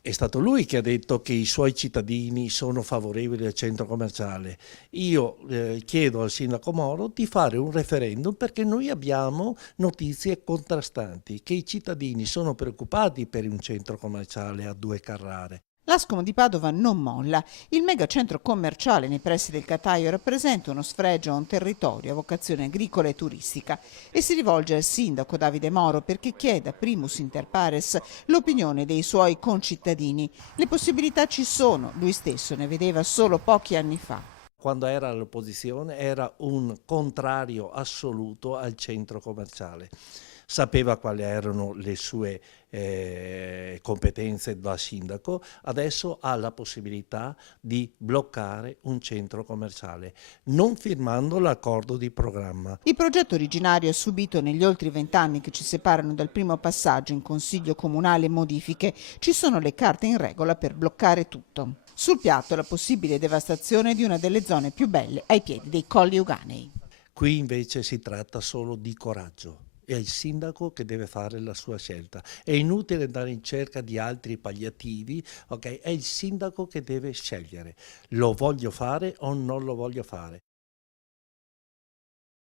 È stato lui che ha detto che i suoi cittadini sono favorevoli al centro commerciale. Io chiedo al sindaco Moro di fare un referendum perché noi abbiamo notizie contrastanti, che i cittadini sono preoccupati per un centro commerciale a due Carrare. L'Ascom di Padova non molla. Il megacentro commerciale nei pressi del Cataio rappresenta uno sfregio a un territorio a vocazione agricola e turistica e si rivolge al sindaco Davide Moro perché chieda primus inter pares l'opinione dei suoi concittadini. Le possibilità ci sono, lui stesso ne vedeva solo pochi anni fa. Quando era all'opposizione era un contrario assoluto al centro commerciale. Sapeva quali erano le sue competenze da sindaco, adesso ha la possibilità di bloccare un centro commerciale, non firmando l'accordo di programma. Il progetto originario ha subito negli oltre 20 anni che ci separano dal primo passaggio in Consiglio Comunale modifiche. Ci sono le carte in regola per bloccare tutto. Sul piatto la possibile devastazione di una delle zone più belle ai piedi dei Colli Euganei. Qui invece si tratta solo di coraggio. È il sindaco che deve fare la sua scelta. È inutile andare in cerca di altri palliativi, ok? È il sindaco che deve scegliere. Lo voglio fare o non lo voglio fare.